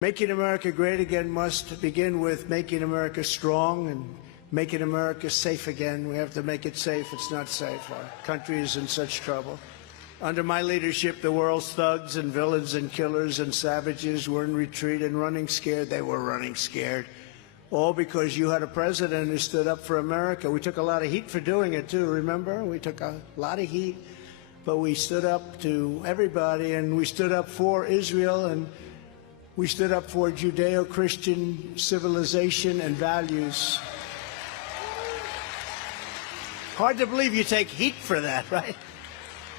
Making America great again must begin with making America strong and making America safe again. We have to make it safe. It's not safe. Our country is in such trouble. Under my leadership, the world's thugs and villains and killers and savages were in retreat and running scared. They were running scared. All because you had a president who stood up for America. We took a lot of heat for doing it, too, remember? We took a lot of heat, but we stood up to everybody, and we stood up for Israel, and we stood up for Judeo-Christian civilization and values. Hard to believe you take heat for that, right?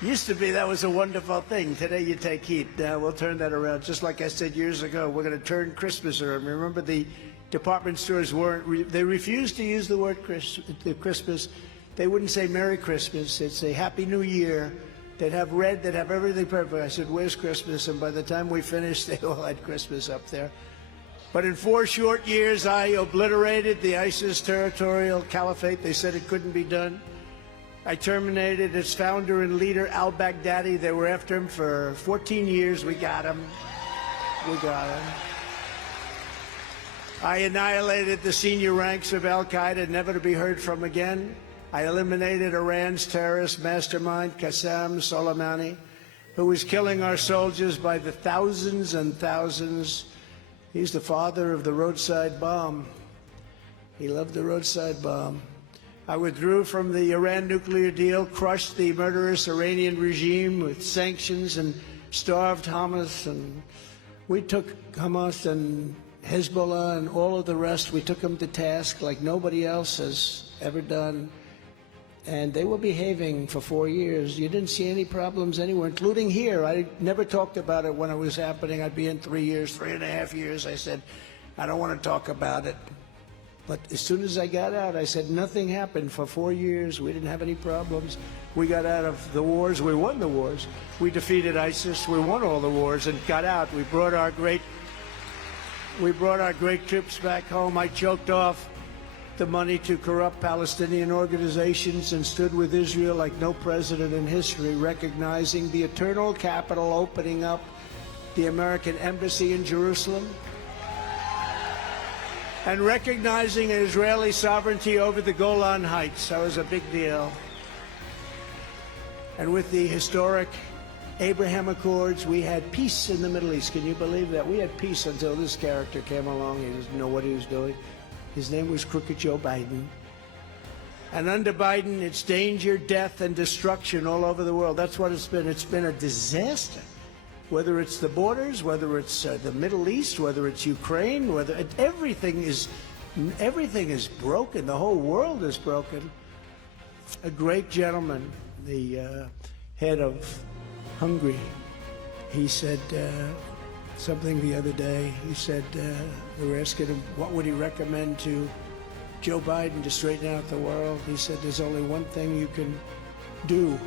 Used to be that was a wonderful thing. Today you take heat. Now we'll turn that around. Just like I said years ago, we're going to turn Christmas around. Remember, the department stores they refused to use the word Christmas. They wouldn't say Merry Christmas. They'd say Happy New Year. They'd have red, they'd have everything perfect. I said, where's Christmas? And by the time we finished, they all had Christmas up there. But in 4 short years, I obliterated the ISIS territorial caliphate. They said it couldn't be done. I terminated its founder and leader, al-Baghdadi. They were after him for 14 years. We got him. We got him. I annihilated the senior ranks of al-Qaeda, never to be heard from again. I eliminated Iran's terrorist mastermind, Qasem Soleimani, who was killing our soldiers by the thousands and thousands. He's the father of the roadside bomb. He loved the roadside bomb. I withdrew from the Iran nuclear deal, crushed the murderous Iranian regime with sanctions, and starved Hamas. And we took Hamas and Hezbollah and all of the rest. We took them to task like nobody else has ever done. And they were behaving for 4 years. You didn't see any problems anywhere, including here. I never talked about it when it was happening. I'd be in 3 years, 3.5 years. I said, I don't want to talk about it. But as soon as I got out, I said, nothing happened for 4 years. We didn't have any problems. We got out of the wars. We won the wars. We defeated ISIS. We won all the wars and got out. We brought our great troops back home. I choked off the money to corrupt Palestinian organizations and stood with Israel like no president in history, recognizing the eternal capital, opening up the American embassy in Jerusalem, and recognizing Israeli sovereignty over the Golan Heights. That was a big deal. And with the historic Abraham Accords, we had peace in the Middle East. Can you believe that? We had peace until this character came along. He didn't know what he was doing. His name was Crooked Joe Biden. And under Biden, it's danger, death, and destruction all over the world. That's what it's been. It's been a disaster. Whether it's the borders, whether it's the Middle East, whether it's Ukraine, everything is broken. The whole world is broken. A great gentleman, the head of Hungary, he said something the other day. He said, they were asking him what would he recommend to Joe Biden to straighten out the world. He said, there's only one thing you can do.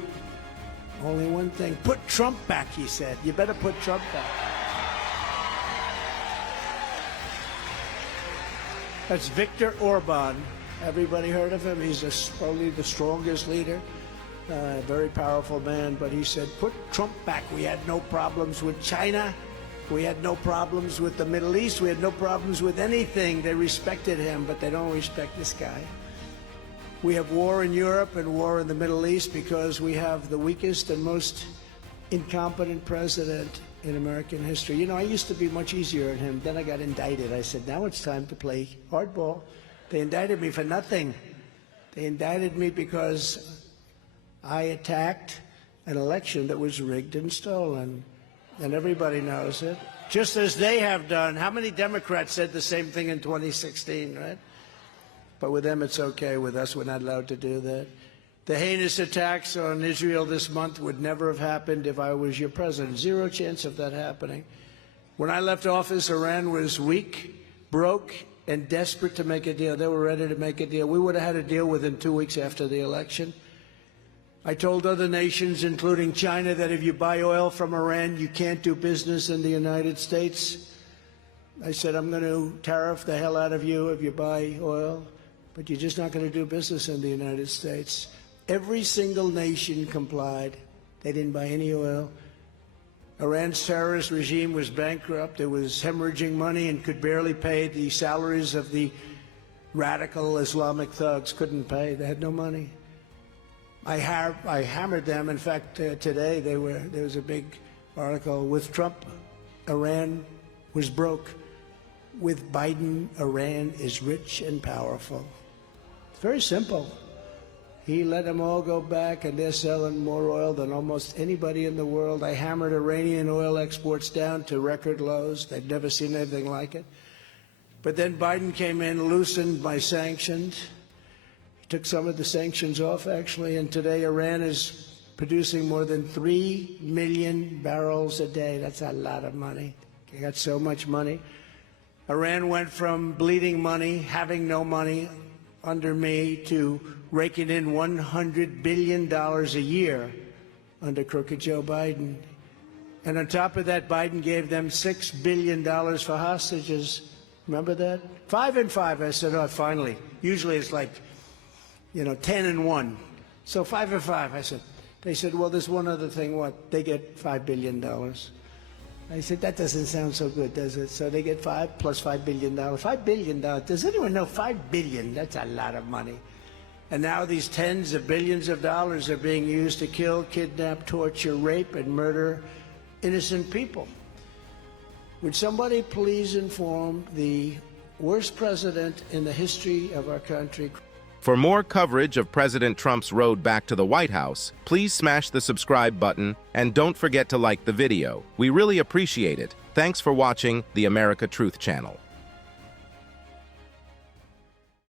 Only one thing. Put Trump back, he said. You better put Trump back. That's Viktor Orban. Everybody heard of him? He's probably the strongest leader. A very powerful man, but he said, put Trump back. We had no problems with China. We had no problems with the Middle East. We had no problems with anything. They respected him, but they don't respect this guy. We have war in Europe and war in the Middle East because we have the weakest and most incompetent president in American history. You know, I used to be much easier on him. Then I got indicted. I said, now it's time to play hardball. They indicted me for nothing. They indicted me because I attacked an election that was rigged and stolen. And everybody knows it, just as they have done. How many Democrats said the same thing in 2016, right? But with them, it's okay. With us, we're not allowed to do that. The heinous attacks on Israel this month would never have happened if I was your president. Zero chance of that happening. When I left office, Iran was weak, broke, and desperate to make a deal. They were ready to make a deal. We would have had a deal within 2 weeks after the election. I told other nations, including China, that if you buy oil from Iran, you can't do business in the United States. I said, I'm going to tariff the hell out of you if you buy oil, but you're just not going to do business in the United States. Every single nation complied. They didn't buy any oil. Iran's terrorist regime was bankrupt. It was hemorrhaging money and could barely pay the salaries of the radical Islamic thugs. Couldn't pay. They had no money. I hammered them. In fact, today there was a big article. With Trump, Iran was broke. With Biden, Iran is rich and powerful. It's very simple. He let them all go back, and they're selling more oil than almost anybody in the world. I hammered Iranian oil exports down to record lows. They've never seen anything like it. But then Biden came in, loosened my sanctions. He took some of the sanctions off, actually, and today Iran is producing more than 3 million barrels a day. That's a lot of money. They got so much money. Iran went from bleeding money, having no money under me, to raking in $100 billion a year under crooked Joe Biden. And on top of that, Biden gave them $6 billion for hostages. Remember that? 5 and 5. I said, oh, finally. Usually it's like, 10 and 1. So 5 and 5. I said, they said, well, there's one other thing. What? They get $5 billion. I said, that doesn't sound so good, does it? So they get 5 plus $5 billion. $5 billion. Does anyone know $5 billion? That's a lot of money. And now these tens of billions of dollars are being used to kill, kidnap, torture, rape, and murder innocent people. Would somebody please inform the worst president in the history of our country? For more coverage of President Trump's road back to the White House, please smash the subscribe button and don't forget to like the video. We really appreciate it. Thanks for watching the America Truth Channel.